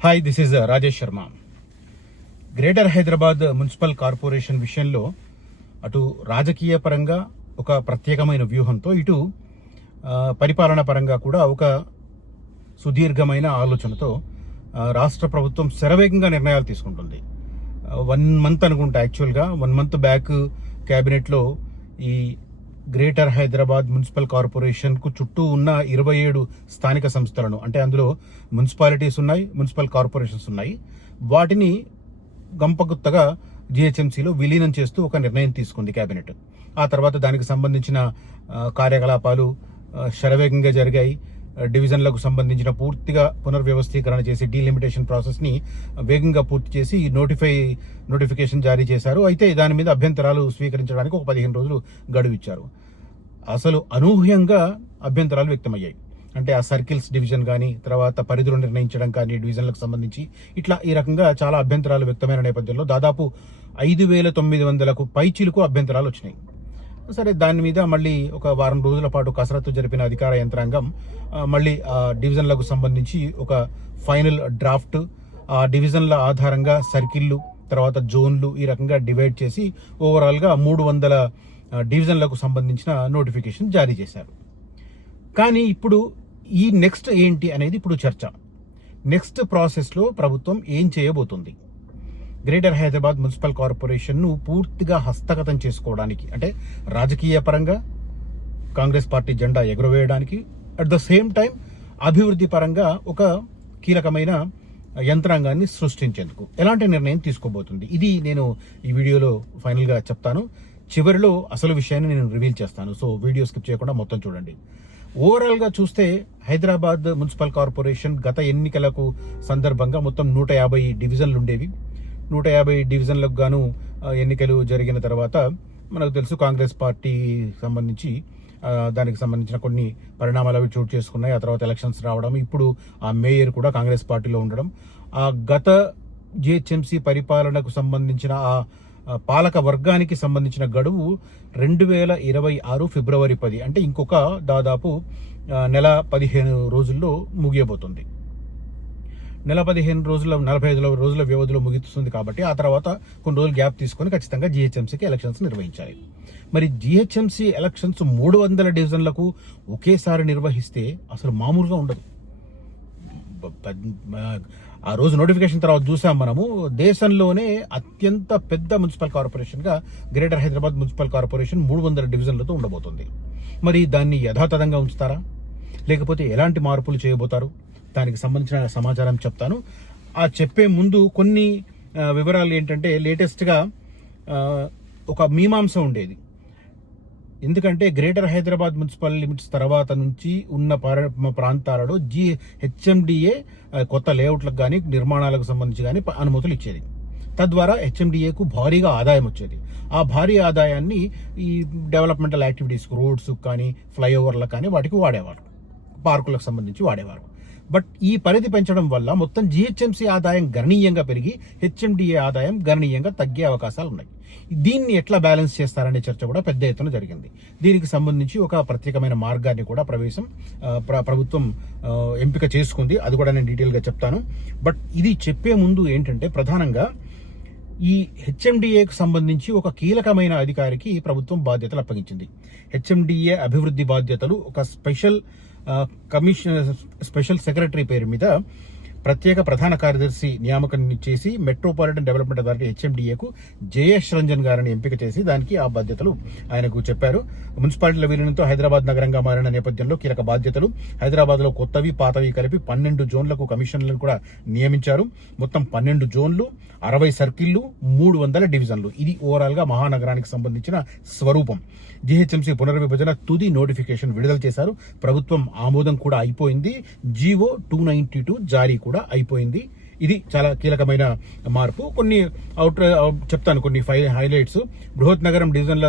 Hi, this is Rajesh Sharma. Greater Hyderabad municipal corporation విషయంలో అటు రాజకీయ పరంగా ఒక ప్రత్యేకమైన వ్యూహంతో, ఇటు పరిపాలన పరంగా కూడా ఒక సుదీర్ఘమైన ఆలోచనతో రాష్ట్ర ప్రభుత్వం శరవేగంగా నిర్ణయాలు తీసుకుంటుంది. 1 మంత్ అనుకుంటా, యాక్చువల్గా 1 మంత్ బ్యాక్ క్యాబినెట్లో ఈ గ్రేటర్ హైదరాబాద్ మున్సిపల్ కార్పొరేషన్కు చుట్టూ ఉన్న 27 స్థానిక సంస్థలను, అంటే అందులో మున్సిపాలిటీస్ ఉన్నాయి, మున్సిపల్ కార్పొరేషన్స్ ఉన్నాయి, వాటిని గంపగుత్తగా జిహెచ్ఎంసీలో విలీనం చేస్తూ ఒక నిర్ణయం తీసుకుంది క్యాబినెట్. ఆ తర్వాత దానికి సంబంధించిన కార్యకలాపాలు శరవేగంగా జరిగాయి. డివిజన్లకు సంబంధించిన పూర్తిగా పునర్వ్యవస్థీకరణ చేసి డీలిమిటేషన్ ప్రాసెస్ని వేగంగా పూర్తి చేసి నోటిఫికేషన్ జారీ చేశారు. అయితే దాని మీద అభ్యంతరాలు స్వీకరించడానికి ఒక 15 రోజులు గడువు ఇచ్చారు. అసలు అనూహ్యంగా అభ్యంతరాలు వ్యక్తమయ్యాయి. అంటే ఆ సర్కిల్స్ డివిజన్ కానీ, తర్వాత పరిధులు నిర్ణయించడం కానీ, డివిజన్లకు సంబంధించి ఇట్లా ఈ రకంగా చాలా అభ్యంతరాలు వ్యక్తమైన నేపథ్యంలో దాదాపు 5,900కు పైచిలుకు అభ్యంతరాలు వచ్చినాయి. సరే, దాని మీద మళ్ళీ ఒక వారం రోజుల పాటు కసరత్తు జరిపిన అధికార యంత్రాంగం మళ్ళీ ఆ డివిజన్లకు సంబంధించి ఒక ఫైనల్ డ్రాఫ్ట్, ఆ డివిజన్ల ఆధారంగా సర్కిళ్ళు, తర్వాత జోన్లు ఈ రకంగా డివైడ్ చేసి ఓవరాల్గా 300 డివిజన్లకు సంబంధించిన నోటిఫికేషన్ జారీ చేశారు. కానీ ఇప్పుడు ఈ నెక్స్ట్ ఏంటి అనేది ఇప్పుడు చర్చ. నెక్స్ట్ ప్రాసెస్లో ప్రభుత్వం ఏం చేయబోతుంది? గ్రేటర్ హైదరాబాద్ మున్సిపల్ కార్పొరేషన్ను పూర్తిగా హస్తగతం చేసుకోవడానికి, అంటే రాజకీయ పరంగా కాంగ్రెస్ పార్టీ జెండా ఎగురవేయడానికి, అట్ ద సేమ్ టైం అభివృద్ధి పరంగా ఒక కీలకమైన యంత్రాంగాన్ని సృష్టించేందుకు ఎలాంటి నిర్ణయం తీసుకోబోతుంది? ఇది నేను ఈ వీడియోలో ఫైనల్గా చెప్తాను. చివరిలో అసలు విషయాన్ని నేను రివీల్ చేస్తాను. సో వీడియో స్కిప్ చేయకుండా మొత్తం చూడండి. ఓవరాల్గా చూస్తే హైదరాబాద్ మున్సిపల్ కార్పొరేషన్ గత ఎన్నికలకు సందర్భంగా మొత్తం 150 డివిజన్లు ఉండేవి. 150 డివిజన్లకు గాను ఎన్నికలు జరిగిన తర్వాత మనకు తెలుసు, కాంగ్రెస్ పార్టీ సంబంధించి దానికి సంబంధించిన కొన్ని పరిణామాలు అవి చోటు చేసుకున్నాయి. ఆ తర్వాత ఎలక్షన్స్ రావడం, ఇప్పుడు ఆ మేయర్ కూడా కాంగ్రెస్ పార్టీలో ఉండడం, ఆ గత జిహెచ్ఎంసీ పరిపాలనకు సంబంధించిన ఆ పాలక వర్గానికి సంబంధించిన గడువు 2026 ఫిబ్రవరి 10, అంటే ఇంకొక దాదాపు నెల 15 రోజుల్లో ముగియబోతుంది. నెల 15 రోజుల 45 రోజుల వ్యవధిలో ముగుస్తుంది. కాబట్టి ఆ తర్వాత కొన్ని రోజులు గ్యాప్ తీసుకొని ఖచ్చితంగా జిహెచ్ఎంసీకి ఎలక్షన్స్ నిర్వహించాలి. మరి జిహెచ్ఎంసీ ఎలక్షన్స్ 300 డివిజన్లకు ఒకేసారి నిర్వహిస్తే అసలు మామూలుగా ఉండదు. ఆ రోజు నోటిఫికేషన్ తర్వాత చూసాం మనము, దేశంలోనే అత్యంత పెద్ద మున్సిపల్ కార్పొరేషన్గా గ్రేటర్ హైదరాబాద్ మున్సిపల్ కార్పొరేషన్ 300 డివిజన్లతో ఉండబోతుంది. మరి దాన్ని యథాతథంగా ఉంచుతారా, లేకపోతే ఎలాంటి మార్పులు చేయబోతారు? దానికి సంబంధించిన సమాచారం చెప్తాను. ఆ చెప్పే ముందు కొన్ని వివరాలు ఏంటంటే, లేటెస్ట్గా ఒక మీమాంస ఉండేది. ఎందుకంటే గ్రేటర్ హైదరాబాద్ మున్సిపల్ లిమిట్స్ తర్వాత నుంచి ఉన్న ప్రాంతాలలో హెచ్ఎండిఏ కొత్త లేఅవుట్లకు కానీ, నిర్మాణాలకు సంబంధించి కానీ అనుమతులు ఇచ్చేది. తద్వారా హెచ్ఎండిఏకు భారీగా ఆదాయం వచ్చేది. ఆ భారీ ఆదాయాన్ని ఈ డెవలప్మెంటల్ యాక్టివిటీస్, రోడ్స్ కానీ, ఫ్లైఓవర్లకు కానీ వాటికి వాడేవారు, పార్కులకు సంబంధించి వాడేవారు. బట్ ఈ పరిధి పెంచడం వల్ల మొత్తం జిహెచ్ఎంసీ ఆదాయం గణనీయంగా పెరిగి హెచ్ఎండిఏ ఆదాయం గణనీయంగా తగ్గే అవకాశాలు ఉన్నాయి. దీన్ని ఎట్లా బ్యాలెన్స్ చేస్తారనే చర్చ కూడా పెద్ద ఎత్తున జరిగింది. దీనికి సంబంధించి ఒక ప్రత్యేకమైన మార్గాన్ని కూడా ప్రభుత్వం ఎంపిక చేసుకుంది. అది కూడా నేను డీటెయిల్గా చెప్తాను. బట్ ఇది చెప్పే ముందు ఏంటంటే, ప్రధానంగా ఈ హెచ్ఎండిఏకు సంబంధించి ఒక కీలకమైన అధికారికి ప్రభుత్వం బాధ్యతలు అప్పగించింది. హెచ్ఎండిఏ అభివృద్ధి బాధ్యతలు ఒక స్పెషల్ సెక్రటరీ పేరు మీద ప్రత్యేక ప్రధాన కార్యదర్శి నియామకం చేసి మెట్రోపాలిటన్ డెవలప్మెంట్ అథారిటీ హెచ్ఎండిఏకు జయేష్ రంజన్ గారిని ఎంపిక చేసి దానికి ఆ బాధ్యతలు ఆయనకు చెప్పారు. మున్సిపాలిటీల విలీనంతో హైదరాబాద్ నగరంగా మారిన నేపథ్యంలో కీలక బాధ్యతలు, హైదరాబాద్లో కొత్తవి పాతవి కలిపి 12 జోన్లకు కమిషనర్లను కూడా నియమించారు. మొత్తం 12 జోన్లు, 60 సర్కిళ్లు, 300 డివిజన్లు. ఇది ఓవరాల్గా మహానగరానికి సంబంధించిన స్వరూపం. జిహెచ్ఎంసీ పునర్విభజన తుది నోటిఫికేషన్ విడుదల చేశారు. ప్రభుత్వం ఆమోదం కూడా అయిపోయింది. జీవో 292 జారీ కూడా అయిపోయింది. ఇది చాలా కీలకమైన మార్పు. కొన్ని చెప్తాను, కొన్ని హైలైట్స్. బృహత్ నగరం డివిజన్ల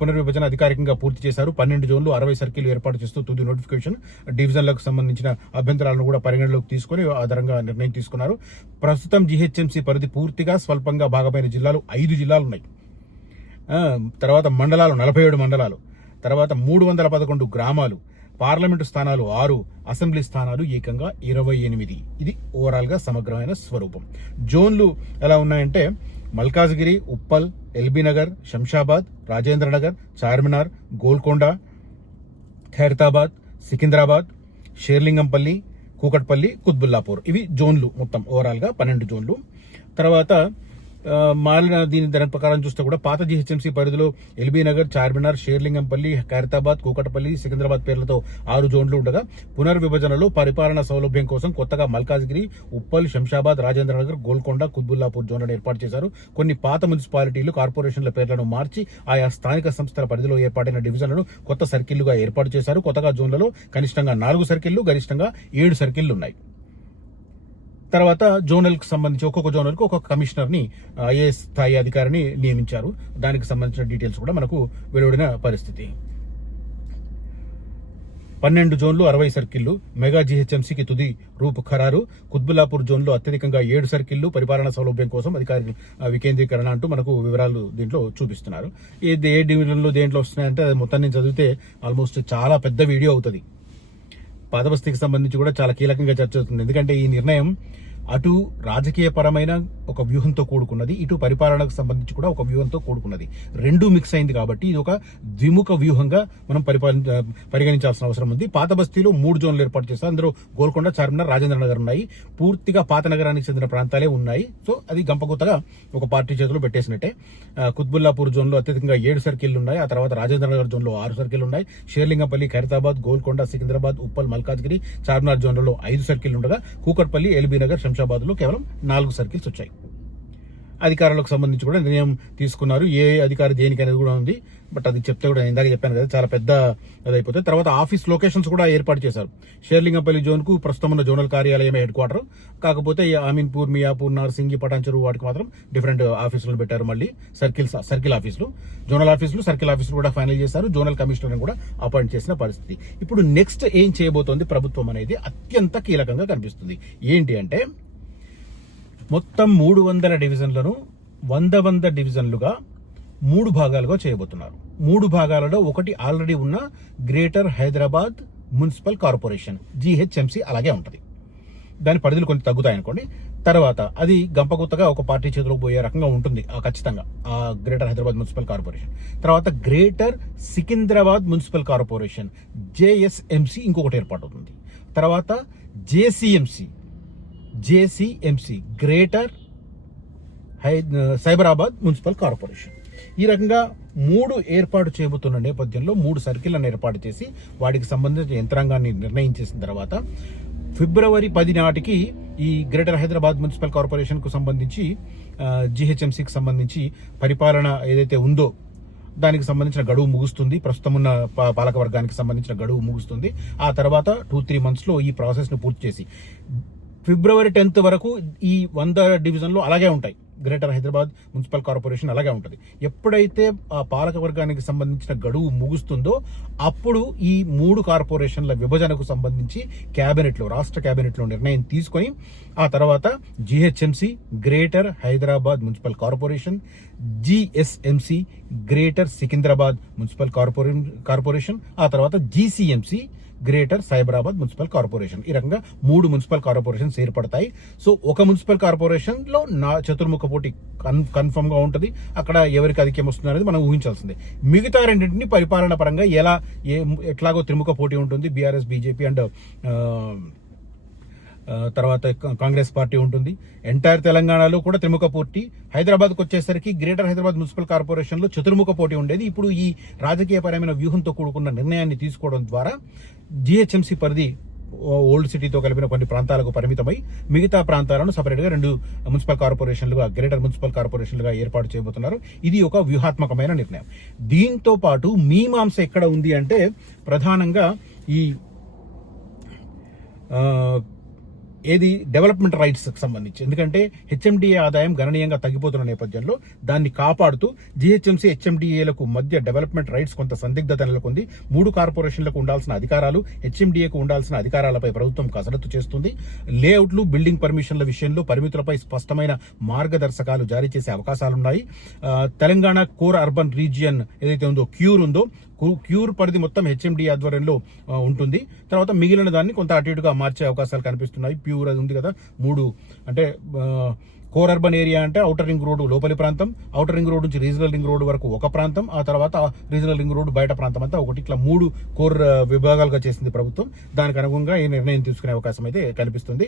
పునర్విభజన అధికారికంగా పూర్తి చేశారు. 12 జోన్లు, 60 సర్కిల్ ఏర్పాటు చేస్తూ తుది నోటిఫికేషన్. డివిజన్లకు సంబంధించిన అభ్యంతరాలను కూడా పరిగణలోకి తీసుకుని ఆధారంగా నిర్ణయం తీసుకున్నారు. ప్రస్తుతం జిహెచ్ఎంసీ పరిధి పూర్తిగా స్వల్పంగా భాగమైన జిల్లాలు 5 జిల్లాలు ఉన్నాయి. తర్వాత మండలాలు 47 మండలాలు, తర్వాత 311 గ్రామాలు, పార్లమెంటు స్థానాలు 6, అసెంబ్లీ స్థానాలు ఏకంగా 28. ఇది ఓవరాల్గా సమగ్రమైన స్వరూపం. జోన్లు ఎలా ఉన్నాయంటే మల్కాజ్గిరి, ఉప్పల్, ఎల్బీ నగర్, శంషాబాద్, రాజేంద్రనగర్, చార్మినార్, గోల్కొండ, ఖైరతాబాద్, సికింద్రాబాద్, షేర్లింగంపల్లి, కూకట్పల్లి, కుత్బుల్లాపూర్. ఇవి జోన్లు మొత్తం ఓవరాల్గా 12 జోన్లు. తర్వాత మారిన దాని ప్రకారం చూస్తే కూడా పాత జీహెచ్ఎంసీ పరిధిలో ఎల్బీ నగర్, చార్మినార్, షేర్లింగంపల్లి, ఖైరతాబాద్, కూకట్పల్లి, సికింద్రాబాద్ పేర్లతో 6 జోన్లు ఉండగా పునర్విభజనలో పరిపాలన సౌలభ్యం కోసం కొత్తగా మల్కాజ్గిరి, ఉప్పల్, శంషాబాద్, రాజేంద్రనగర్, గోల్కొండ, కుత్బుల్లాపూర్ జోన్లను ఏర్పాటు చేశారు. కొన్ని పాత మున్సిపాలిటీలు, కార్పొరేషన్ల పేర్లను మార్చి ఆయా స్థానిక సంస్థల పరిధిలో ఏర్పాటైన డివిజన్లను కొత్త సర్కిళ్లుగా ఏర్పాటు చేశారు. కొత్తగా జోన్లలో కనిష్టంగా 4 సర్కిళ్లు, గరిష్టంగా 7 సర్కిళ్లు ఉన్నాయి. తర్వాత జోనల్కి సంబంధించి ఒక్కొక్క జోనల్కి ఒక్కొక్క కమిషనర్ని, ఐఏఎస్ స్థాయి అధికారిని నియమించారు. దానికి సంబంధించిన డీటెయిల్స్ కూడా మనకు వెలువడిన పరిస్థితి. 12 జోన్లు, 60 సర్కిళ్లు. మెగా జీహెచ్ఎంసీకి తుది రూపు ఖరారు. కుత్బుల్లాపూర్ జోన్లో అత్యధికంగా 7 సర్కిళ్లు. పరిపాలనా సౌలభ్యం కోసం అధికారుల వికేంద్రీకరణ అంటూ మనకు వివరాలు దీంట్లో చూపిస్తున్నారు. ఏ డివిజన్లు దేంట్లో వస్తున్నాయంటే అది మొత్తం నేను చదివితే ఆల్మోస్ట్ చాలా పెద్ద వీడియో అవుతుంది. పాతబస్తీకి సంబంధించి కూడా చాలా కీలకంగా చర్చ అవుతుంది. ఎందుకంటే ఈ నిర్ణయం అటు రాజకీయపరమైన ఒక వ్యూహంతో కూడుకున్నది, ఇటు పరిపాలనకు సంబంధించి కూడా ఒక వ్యూహంతో కూడుకున్నది. రెండూ మిక్స్ అయింది కాబట్టి ఇది ఒక ద్విముఖ వ్యూహంగా మనం పరిగణించాల్సిన అవసరం ఉంది. పాత బస్తీలో 3 జోన్లు ఏర్పాటు చేస్తారు. అందులో గోల్కొండ, చార్మినార్, రాజేంద్రనగర్ ఉన్నాయి. పూర్తిగా పాత నగరానికి చెందిన ప్రాంతాలే ఉన్నాయి. సో అది గంపగుత్తగా ఒక పార్టీ చేతిలో పెట్టేసినట్టే. కుత్బుల్లాపూర్ జోన్లో అత్యధికంగా 7 సర్కిళ్లు ఉన్నాయి. ఆ తర్వాత రాజేంద్రనగర్ జోన్లో 6 సర్కిళ్లు ఉన్నాయి. షేర్లింగంపల్లి, ఖైరతాబాద్, గోల్కొండ, సికింద్రాబాద్, ఉప్పల్, మల్కాజ్గిరి, చార్మినార్ జోన్లలో 5 సర్కిళ్లు ఉండగా కూకట్పల్లి, ఎల్బీ నగర్, శంషాబాద్ లో కేవలం 4 సర్కిల్స్ వచ్చాయి. అధికారులకు సంబంధించి కూడా నిర్ణయం తీసుకున్నారు. ఏ అధికారి దేనికి అనేది కూడా ఉంది. బట్ అది చెప్తే కూడా ఇందాక చెప్పాను కదా, చాలా పెద్ద అదైపోతుంది. తర్వాత ఆఫీస్ లొకేషన్స్ కూడా ఏర్పాటు చేశారు. షేర్లింగంపల్లి జోన్ కు ప్రస్తుతం ఉన్న జోనల్ కార్యాలయమే హెడ్ క్వార్టర్. కాకపోతే అమీన్పూర్, మియాపూర్, నార్సింగి, పటాన్చెరు వాటికి మాత్రం డిఫరెంట్ ఆఫీసులు పెట్టారు. మళ్ళీ సర్కిల్ ఆఫీసులు, జోనల్ ఆఫీసులు, సర్కిల్ ఆఫీసులు కూడా ఫైనల్ చేశారు. జోనల్ కమిషనర్ కూడా అపాయింట్ చేసిన పరిస్థితి. ఇప్పుడు నెక్స్ట్ ఏం చేయబోతోంది ప్రభుత్వం అనేది అత్యంత కీలకంగా కనిపిస్తుంది. ఏంటి అంటే మొత్తం 300 డివిజన్లను 100 డివిజన్లుగా 3 భాగాలుగా చేయబోతున్నారు. 3 భాగాలలో ఒకటి ఆల్రెడీ ఉన్న greater Hyderabad municipal corporation GHMC అలాగే ఉంటుంది. దాని పరిధులు కొంచెం తగ్గుతాయి అనుకోండి. తర్వాత అది గంపగుత్తగా ఒక పార్టీ చేతిలో పోయే రకంగా ఉంటుంది ఖచ్చితంగా ఆ గ్రేటర్ హైదరాబాద్ మున్సిపల్ కార్పొరేషన్. తర్వాత greater Secunderabad municipal corporation JSMC ఇంకొకటి ఏర్పాటు అవుతుంది. తర్వాత JCMC greater Cyberabad municipal corporation. ఈ రకంగా 3 ఏర్పాటు చేయబోతున్న నేపథ్యంలో 3 సర్కిళ్లను ఏర్పాటు చేసి వాటికి సంబంధించిన యంత్రాంగాన్ని నిర్ణయించేసిన తర్వాత ఫిబ్రవరి 10 నాటికి ఈ గ్రేటర్ హైదరాబాద్ మున్సిపల్ కార్పొరేషన్ కు సంబంధించి జీహెచ్ఎంసీకి సంబంధించి పరిపాలన ఏదైతే ఉందో దానికి సంబంధించిన గడువు ముగుస్తుంది. ప్రస్తుతం ఉన్న పాలక వర్గానికి సంబంధించిన గడువు ముగుస్తుంది. ఆ తర్వాత 2-3 months లో ఈ ప్రాసెస్ ను పూర్తి చేసి ఫిబ్రవరి 10th వరకు ఈ 100 డివిజన్లు అలాగే ఉంటాయి. గ్రేటర్ హైదరాబాద్ మున్సిపల్ కార్పొరేషన్ అలాగే ఉంటుంది. ఎప్పుడైతే ఆ పాలక వర్గానికి సంబంధించిన గడువు ముగుస్తుందో అప్పుడు ఈ 3 కార్పొరేషన్ల విభజనకు సంబంధించి రాష్ట్ర క్యాబినెట్లో నిర్ణయం తీసుకొని ఆ తర్వాత GHMC greater Hyderabad municipal corporation, GSMC greater Secunderabad municipal corporation, ఆ తర్వాత GCMC greater Cyberabad municipal corporation. ఈ రకంగా 3 మున్సిపల్ కార్పొరేషన్స్ ఏర్పడతాయి. సో ఒక మున్సిపల్ కార్పొరేషన్ లో చతుర్ముఖ పోటీ కన్ఫర్మ్ గా ఉంటుంది. అక్కడ ఎవరికి అధిక్యం వస్తుంది అనేది మనం ఊహించాల్సిందే. మిగతా రెండింటిని పరిపాలన పరంగా ఎట్లాగో త్రిముఖ పోటీ ఉంటుంది. బీఆర్ఎస్, బీజేపీ అండ్ తర్వాత కాంగ్రెస్ పార్టీ ఉంటుంది. ఎంటైర్ తెలంగాణలో కూడా త్రిముఖ పోటీ. హైదరాబాద్కి వచ్చేసరికి గ్రేటర్ హైదరాబాద్ మున్సిపల్ కార్పొరేషన్ లో చతుర్ముఖ పోటీ ఉండేది. ఇప్పుడు ఈ రాజకీయపరమైన వ్యూహంతో కూడుకున్న నిర్ణయాన్ని తీసుకోవడం ద్వారా జీహెచ్ఎంసీ పరిధి ఓల్డ్ సిటీతో కలిపిన కొన్ని ప్రాంతాలకు పరిమితమై మిగతా ప్రాంతాలను సపరేట్ గా 2 మున్సిపల్ కార్పొరేషన్లుగా, గ్రేటర్ మున్సిపల్ కార్పొరేషన్లుగా ఏర్పాటు చేయబోతున్నారు. ఇది ఒక వ్యూహాత్మకమైన నిర్ణయం. దీంతో పాటు మీమాంస ఎక్కడ ఉంది అంటే ప్రధానంగా ఈ డెవలప్మెంట్ రైట్స్ కి సంబంధించి. ఎందుకంటే హెచ్ఎండిఏ ఆదాయం గణనీయంగా తగ్గిపోతున్న నేపథ్యంలో దాన్ని కాపాడుతూ జీహెచ్ఎంసీ హెచ్ఎండిఏలకు మధ్య డెవలప్మెంట్ రైట్స్ కొంత సందిగ్ధత నెలకొంది. 3 కార్పొరేషన్లకు ఉండాల్సిన అధికారాలు హెచ్ఎండిఏకు ఉండాల్సిన అధికారాలపై ప్రభుత్వం కసరత్తు చేస్తుంది. లేఅవుట్లు, బిల్డింగ్ పర్మిషన్ల విషయంలో పరిమితులపై స్పష్టమైన మార్గదర్శకాలు జారీ చేసే అవకాశాలున్నాయి. తెలంగాణ కోర్ అర్బన్ రీజియన్ ఏదైతే ఉందో, క్యూర్ ఉందో, క్యూర్ పరిధి మొత్తం హెచ్ఎండి ఆధ్వర్యంలో ఉంటుంది. తర్వాత మిగిలిన దాన్ని కొంత అటు ఇటుగా మార్చే అవకాశాలు కనిపిస్తున్నాయి. ప్యూర్ అది ఉంది కదా, 3 అంటే కోర్ అర్బన్ ఏరియా అంటే ఔటర్ రింగ్ రోడ్డు లోపలి ప్రాంతం, ఔటర్ రింగ్ రోడ్ నుంచి రీజనల్ రింగ్ రోడ్డు వరకు ఒక ప్రాంతం, ఆ తర్వాత రీజనల్ రింగ్ రోడ్డు బయట ప్రాంతం అంతా ఒకటి, ఇట్లా 3 కోర్ విభాగాలుగా చేసింది ప్రభుత్వం. దానికి అనుగుణంగా ఈ నిర్ణయం తీసుకునే అవకాశం అయితే కనిపిస్తుంది.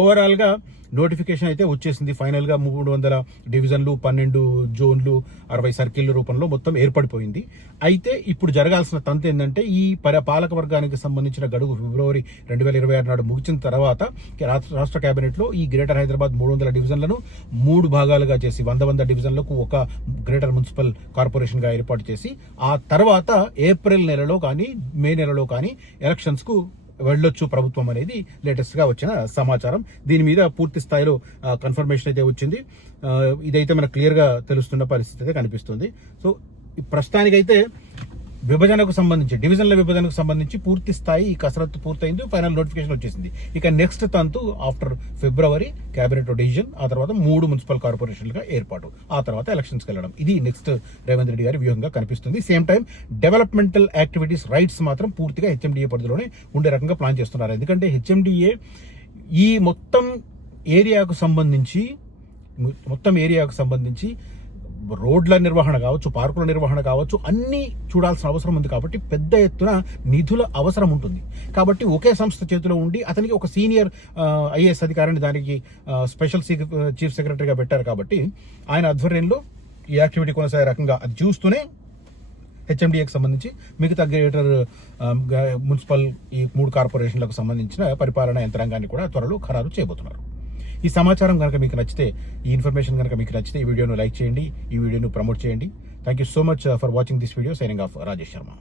ఓవరాల్ గా నోటిఫికేషన్ అయితే వచ్చేసింది. ఫైనల్ గా 300 డివిజన్లు, 12 జోన్లు, 60 సర్కిల్ రూపంలో మొత్తం ఏర్పడిపోయింది. అయితే ఇప్పుడు జరగాల్సిన తంతు ఏంటంటే ఈ పాలక వర్గానికి సంబంధించిన గడువు ఫిబ్రవరి 2026 నాడు ముగిసిన తర్వాత రాష్ట్ర కేబినెట్ లో ఈ గ్రేటర్ హైదరాబాద్ 300 డివిజన్లను 3 భాగాలుగా చేసి 100 డివిజన్లకు ఒక గ్రేటర్ మున్సిపల్ కార్పొరేషన్ గా ఏర్పాటు చేసి ఆ తర్వాత ఏప్రిల్ నెలలో కానీ మే నెలలో కానీ ఎలక్షన్స్ కు వెళ్ళొచ్చు ప్రభుత్వం అనేది లేటెస్ట్ గా వచ్చిన సమాచారం. దీని మీద పూర్తి స్థాయిలో కన్ఫర్మేషన్ అయితే వచ్చింది. ఇదైతే మనకు క్లియర్ గా తెలుస్తున్న పరిస్థితి అయితే కనిపిస్తుంది. సో ప్రస్తుతానికైతే విభజనకు సంబంధించి, డివిజన్ల విభజనకు సంబంధించి పూర్తి స్థాయి ఈ కసరత్తు పూర్తయింది. ఫైనల్ నోటిఫికేషన్ వచ్చేసింది. ఇక నెక్స్ట్ తంతు ఆఫ్టర్ ఫిబ్రవరి క్యాబినెట్ డివిజన్, ఆ తర్వాత 3 మున్సిపల్ కార్పొరేషన్లుగా ఏర్పాటు, ఆ తర్వాత ఎలక్షన్స్కి వెళ్ళడం. ఇది నెక్స్ట్ రేవంత్ రెడ్డి గారి వ్యూహంగా కనిపిస్తుంది. Same time developmental activities rights మాత్రం పూర్తిగా హెచ్ఎండిఏ పరిధిలోనే ఉండే రకంగా ప్లాన్ చేస్తున్నారు. ఎందుకంటే హెచ్ఎండిఏ ఈ మొత్తం ఏరియాకు సంబంధించి రోడ్ల నిర్వహణ కావచ్చు, పార్కుల నిర్వహణ కావచ్చు, అన్ని చూడాల్సిన అవసరం ఉంది. కాబట్టి పెద్ద ఎత్తున నిధుల అవసరం ఉంటుంది. కాబట్టి ఒకే సంస్థ చేతిలో ఉండి అతనికి ఒక సీనియర్ ఐఏఎస్ అధికారిని దానికి స్పెషల్ చీఫ్ సెక్రటరీగా పెట్టారు. కాబట్టి ఆయన ఆధ్వర్యంలో ఈ యాక్టివిటీ కొనసాగే రకంగా అది చూస్తూనే హెచ్ఎండిఏకి సంబంధించి మిగతా గ్రేటర్ మున్సిపల్ ఈ 3 కార్పొరేషన్లకు సంబంధించిన పరిపాలనా యంత్రాంగాన్ని కూడా త్వరలో ఖరారు చేయబోతున్నారు. ఈ సమాచారం కనుక మీకు నచ్చితే, ఈ ఇన్ఫర్మేషన్ కనుక మీకు నచ్చితే ఈ వీడియోను లైక్ చేయండి, ఈ వీడియోను ప్రమోట్ చేయండి. Thank you so much for watching this video. Signing off Rajesh Sharma.